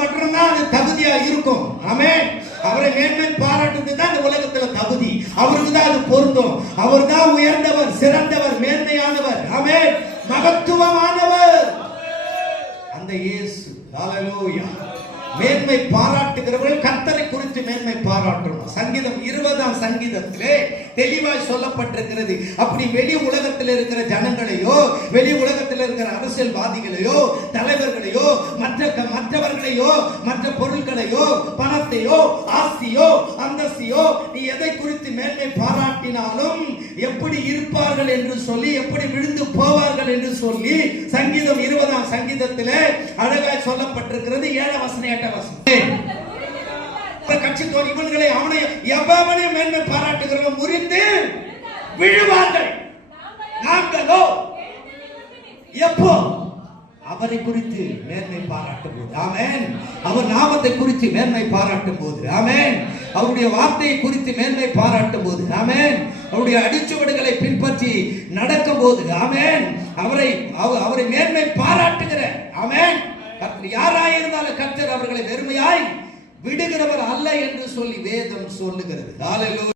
மட்டும்தான் அது தகுதியா இருக்கும். ஆமென். அவரை மேன்மை பாராட்டுறது தான் இந்த உலகத்துல தகுதி. அவருக்கு தான் அது பொருந்தும். அவர் தான் உயர்ந்தவர், சிறந்தவர், மேன்மையானவர், ஆமென், மகத்துவமானவர் அந்த இயேசு. ஹalleluya. மேன்மை பாராட்டுகிறவர்கள் கர்த்தரை குறித்து மேன்மை பாராட்டணும். சங்கீதம் 20ஆம் சங்கீதத்திலே தெளிவாய் சொல்லப்பட்டிருக்கிறது. அப்படி வெளி உலகத்தில் இருக்கிற ஜனங்களையோ, வெளி உலகத்தில் இருக்கிற அரசியல்வாதிகளையோ, தலைவர்களையோ, மற்றவர்களையோ, மற்ற பொருட்களையோ, பணத்தையோ, ஆஸ்தியோ, அந்தஸ்தியோ நீ எதை குறித்து மேன்மை பாராட்டினாலும் எப்படி இருப்பார்கள் என்று சொல்லி, எப்படி விழுந்து போவார்கள் என்று சொல்லி சங்கீதம் 20ஆம் சங்கீதத்திலே அழகாய் சொல்லப்பட்டிருக்கிறது. 7ஆம் வசனம் 8ஆம் வசனம். கட்சி இவன்களை அவனை எவ்வளவு மேன்மை பாராட்டுகிறோம் முறிந்து விழுவார்கள். நாங்களோ எப்போ அவரை குறித்து மேன்மை பாராட்டும் போது, ஆமென், அவர் நாமத்தை குறித்து மேன்மை பாராட்டும் போது, ஆமென், அவருடைய வார்த்தையை குறித்து மேன்மை பாராட்டும் போது, ஆமென், அவருடைய அடிச்சுவடுகளை பின்பற்றி நடக்கும் போது, ஆமென், அவரை மேன்மை பாராட்டுகிற, ஆமென், யாராயிருந்தாலும் கர்த்தர் அவர்களை வெறுமையாய் விடுகிறவர் அல்ல என்று சொல்லி வேதம் சொல்லுகிறது. ஹalleluya.